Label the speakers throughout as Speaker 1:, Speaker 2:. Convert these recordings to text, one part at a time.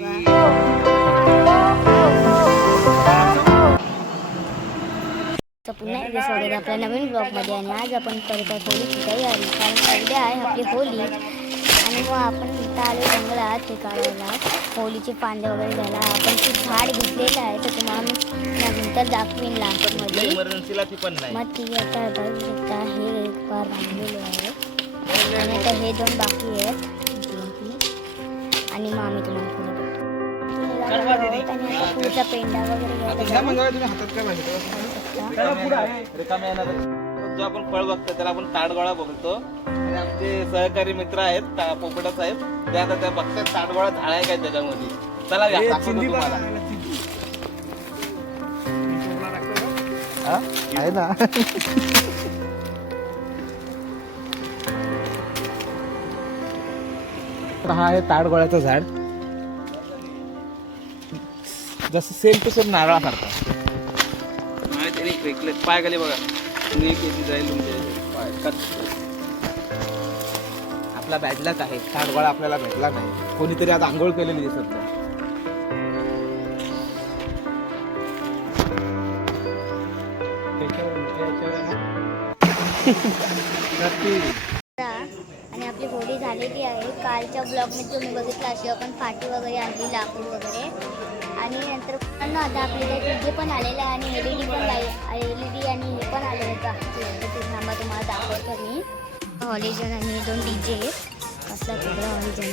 Speaker 1: पुन्हा एकदा स्वागत आपल्या नवीन ब्लॉगमध्ये आणि आज आपण करत आहोत होळीची तयारी कारण उद्या आहे. आपली होली आणि मग आपण इथं आलो जंगलात ते काढायला. होळीचे पांदे वगैरे घ्यायला. आपण ते झाड घेतलेलं आहे तर तुम्हाला मी नंतर दाखवीन लांबमध्ये मग ती आता बघू शकता हे एक पार बांधलेले आहे. आणि आता हे दोन बाकी आहेत. आणि मग पुढचा पेंडा वगैरे
Speaker 2: जो आपण फळ बघतो त्याला आपण ताडगोळा बघतो आणि आमचे सहकारी मित्र आहेत पोपटा साहेब ते आता त्या बघतात ताडगोळा झाड आहे काय त्याच्यामध्ये. चला हा? आहे ना. तर हा आहे ताडगोळ्याचं झाड. जसं सेम टू सेम नारळासारखा. त्याने फेकले पाय खाली बघा. तुम्ही केली जाईल तुमच्या इथे. पाय कट. आपला बॅडलाच आहे. ताडगोळा आपल्याला भेटला नाही. कोणीतरी आज आंघोळ केलेली दिसत नाही.
Speaker 1: आणि आपली होळी झालेली आहे. कालच्या ब्लॉगमध्ये तुम्ही बघितलं अशी आपण फाटी वगैरे आणली लाकूड वगैरे. आणि नंतर पण आता आपल्याला ते डीजे पण आलेलं आहे आणि एल ई डी पण एल ई डी आणि हे पण आलेलं आहे बाकीचे थांबा तुम्हाला दाखवतो मी. हॉलिजन आणि दोन डी जे असला तिकडं हॉलिजन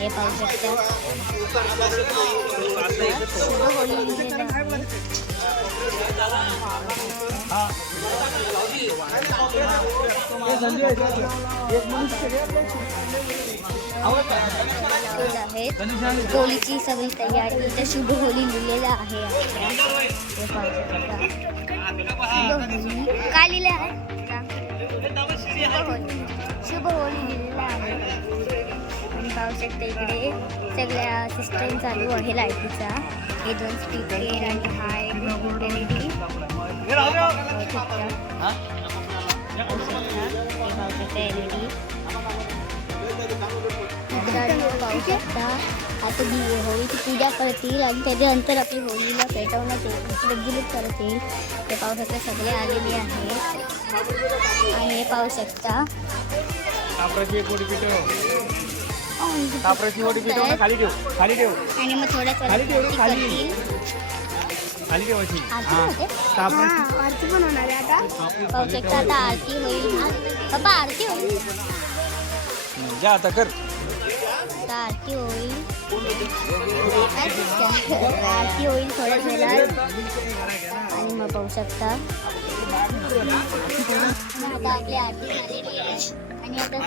Speaker 1: हे पाहू शकता. शुभ होळी आहे. लावलेलं आहे सगळी तयारी इथं शुभ होली लिहिलेलं आहे. शुभ काय लिहिलं आहे? शुभ होली शुभ लिहिलेलं आहे. आणि पाहू शकता इकडे सगळ्या सिस्टम चालू आहे लाईटीचा. हे दोन स्पीकर आणि हा एक एल ई डी मित्रांनो पाहू शकता आता जी होळीची पूजा करतील आणि त्याच्यानंतर आपली होळीला पेटवण्यात येईल प्रज्वलित करतील ते पाहू शकता सगळे आलेले आहेत आणि हे पाहू शकता
Speaker 2: खाली ठेव खाली ठेव
Speaker 1: आणि मग थोड्याच
Speaker 2: खाली ठेव खाली.
Speaker 1: करतील
Speaker 2: खाली
Speaker 1: आरती पण होणार आहे आता पाहू शकता आता आरती होईल बाबा आरती होईल
Speaker 2: जा आता कर.
Speaker 1: आता आरती होईल. आरती होईल थोड्याच वेळात आणि मग पाहू शकता. आणि आता आपली आरती झालेली आहे. आणि आता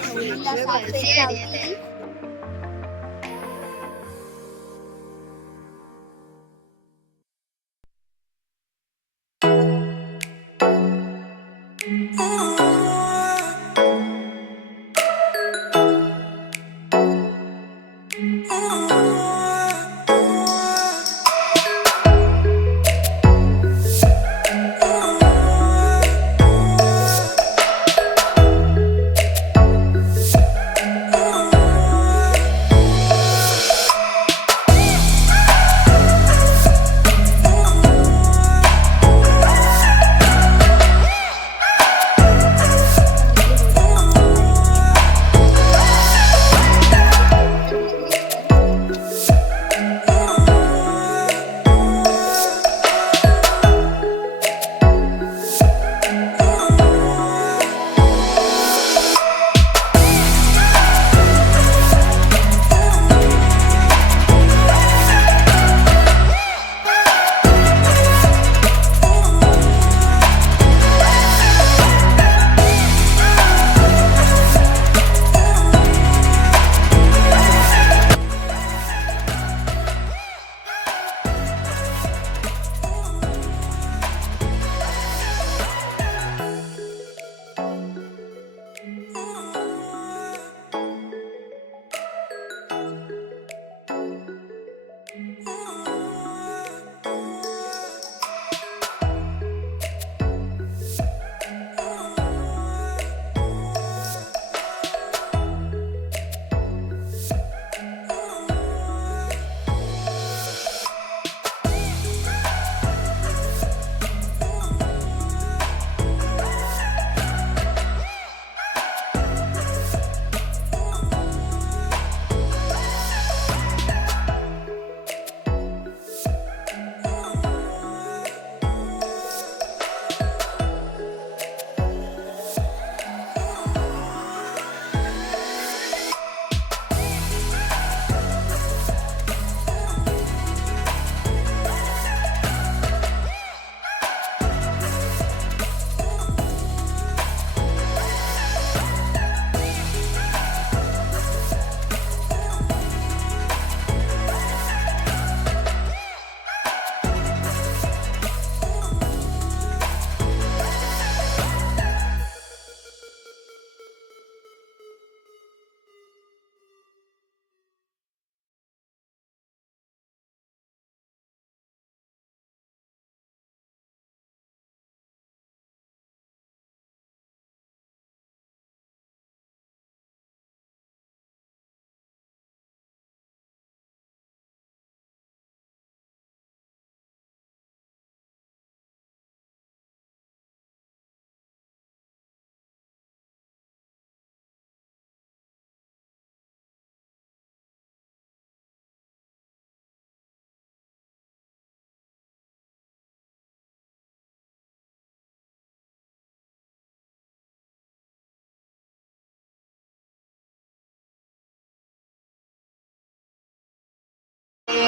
Speaker 1: आज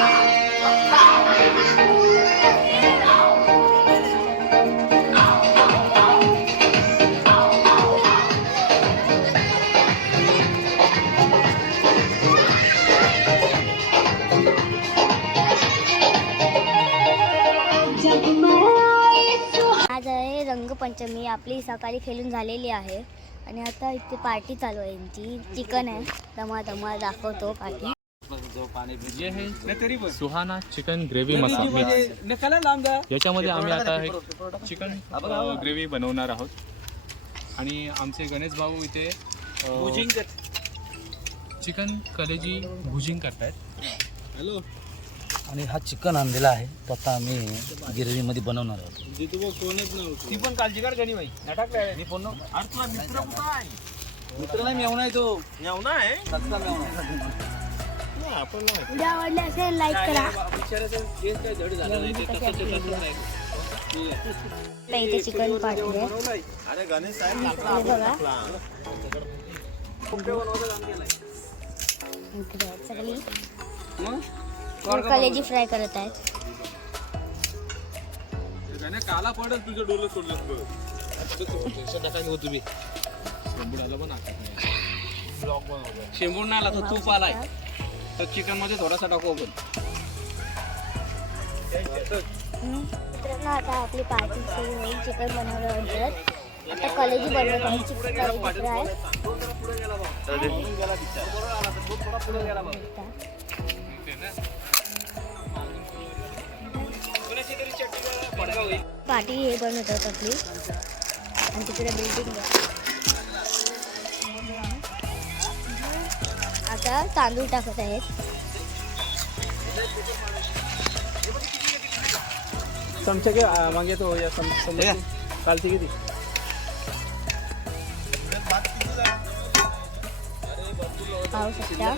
Speaker 1: आहे रंगपंचमी आपली सकाळी खेळून झालेली आहे. आणि आता इथे पार्टी चालू आहे यांची. चिकन आहे. दमा दमा दाखवतो पार्टी.
Speaker 3: ये है सुहाना चिकन ग्रेव्ही मसाला. याच्यामध्ये आम्ही आता चिकन ग्रेव्ही बनवणार आहोत. आणि आमचे गणेश भाऊ इथे चिकन कलेजी भुजिंग करतायत.
Speaker 4: आणि हा चिकन आणलेला आहे तो आता आम्ही गिरवीमध्ये बनवणार आहोत.
Speaker 2: ती पण काळजी कर गणी बाई मी फोन मित्र नाही मेवना आहे तो. मेवना आहे. सच्चा मेवना आहे.
Speaker 1: व्हिडिओ आवडले असेल लाईक करा. इथे चिकन पार्टी आहे बघा. इकडे आहेत सगळी. कलेजी फ्राय करत आहेत.
Speaker 3: काला पडत तुझ्या डोलं सोडलं
Speaker 2: शेंबूड नाही. आला तर तूप आलाय. तर चिकनमध्ये थोडासा टाकू आपण.
Speaker 1: मित्रांनो आता आपली पार्टी सुरू होईल. चिकन बनवल्यानंतर आता कलेजी बनवत आहे. चिकन कलेजी फ्राय पार्टी हे बनवतात आपली. आणि तिकडे बिल्डिंग आता तांदूळ टाकत आहेत.
Speaker 2: चमचा घे मागे तो या चालते किती?
Speaker 1: पाहू शकता.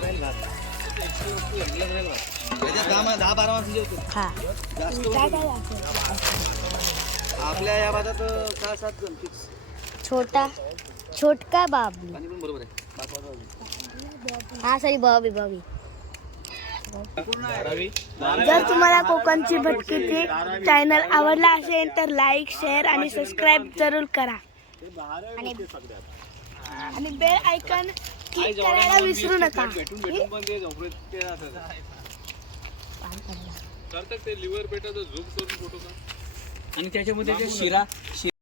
Speaker 2: दहा बारा माणसं जेवतो
Speaker 1: हा. काय काय दाखवलं?
Speaker 2: आपल्या या भागात सहा सात जण
Speaker 1: छोटा. छोटका बाबू. हा सॉरी बॉबी बॉबी.
Speaker 5: जर तुम्हाला कोकणची भटकीची चॅनल आवडला असेल तर लाईक शेअर आणि सबस्क्राईब जरूर करा.
Speaker 1: आणि
Speaker 5: बेल आयकॉन क्लिक करायला विसरू नका.
Speaker 2: आणि त्याच्यामध्ये शिरा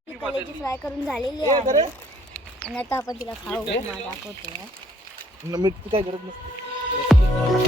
Speaker 1: फ्राय करून झालेली आहे. आणि आता आपण तिला खाऊ मला दाखवतोय
Speaker 2: मीठ काय गरज नसते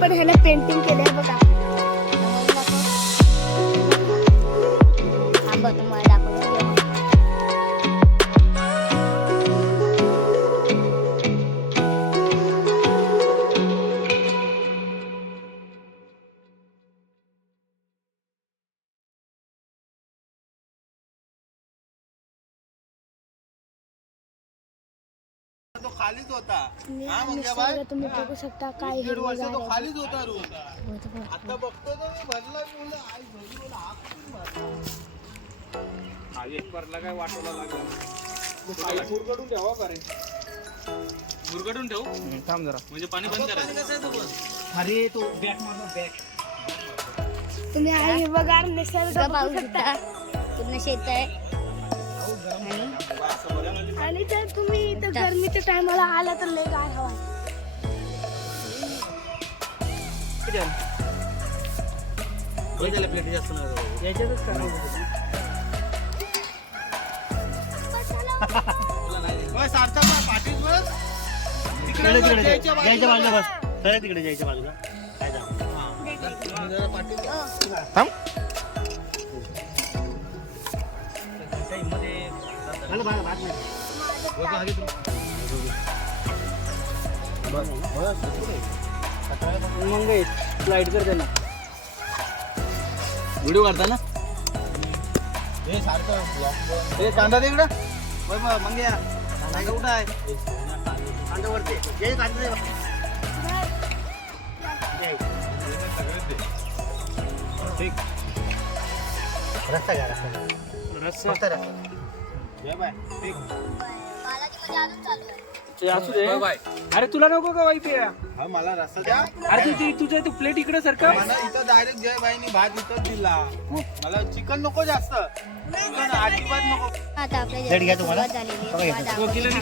Speaker 1: पण ह्याला पेंटिंग केले
Speaker 5: बघा.
Speaker 6: खालीच होता. हा
Speaker 5: हा
Speaker 6: मग
Speaker 5: निसर्ग तुम्ही बघू शकता काय
Speaker 6: दीड वर्ष तो. खालीच होता रूम
Speaker 1: होतं बघ.
Speaker 6: आता बघतो तो मी भरला मी म्हणलं, आई भरली म्हणलं, हा कुठून भरला?
Speaker 2: हा एक भरला काय वाटवला लागला. मुरगडून ठेवा का रे?
Speaker 6: मुरगडून ठेवू?
Speaker 2: थांब जरा.
Speaker 6: म्हणजे पाणी बंद करायचं
Speaker 4: अरे तो बॅक मारला बॅक
Speaker 5: तुम्ही हा हिरवगार निसर्ग बघू
Speaker 1: पाहू
Speaker 5: शकता.
Speaker 1: पूर्ण शेत आहे. आणि
Speaker 5: आणि जर तुम्ही गरमीच्या टायमाला आला तर लय गार हवा.
Speaker 4: प्लेट जास्त नाही याच्यातच
Speaker 6: बस. तिकडे
Speaker 4: तिकडे
Speaker 6: बस,
Speaker 4: तिकडे
Speaker 6: जयच्या
Speaker 4: जायच्या
Speaker 6: बाजूला.
Speaker 4: बाजूला बस. सरळ तिकडे जायच्या बाजूला काय जाऊ.
Speaker 6: तुम्ही जरा पाठीत बस.
Speaker 4: थांब. मला भाग भाग नाही मग स्लाइड कर ना व्हिडिओ काढता ना
Speaker 6: हे सारखं हे कांदा तिकडं मग या कांदा कुठं आहे
Speaker 4: कांदा दे बा. रस्ता घ्या रस्ता घ्या.
Speaker 2: रस्सा
Speaker 4: फक्त रस्ता.
Speaker 6: हे बाय, ठीक.
Speaker 2: ते असू दे. अरे तुला नको का आहे?
Speaker 6: हा, मला रस्ता द्या.
Speaker 2: अरे तू ती- तुझं तू प्लेट इकडे सरका
Speaker 6: मला इथं डायरेक्ट जय बाईनी भात इथंच दिला. मला चिकन नको जास्त. चिकन अजिबात नको.
Speaker 1: आता आपल्या
Speaker 4: Plate घ्या तुम्हाला?
Speaker 1: सुरुवात झालेली आहे.
Speaker 4: इथं.
Speaker 1: आपण
Speaker 2: वकिलांनी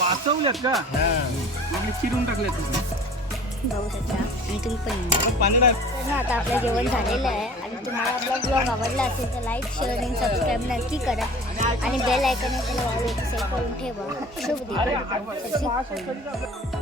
Speaker 2: वाचवल्यात का?
Speaker 4: हा.
Speaker 2: म्हणजे चिरून टाकल्यात. तुझं
Speaker 1: बघू शकता आणि तुम्ही पण ना आता आपलं जेवण झालेलं आहे आणि तुम्हाला आपला ब्लॉग आवडला असेल तर लाईक शेअर आणि सबस्क्राईब नक्की करा आणि बेल ऑल सेट करून ठेवा शुभ दिवस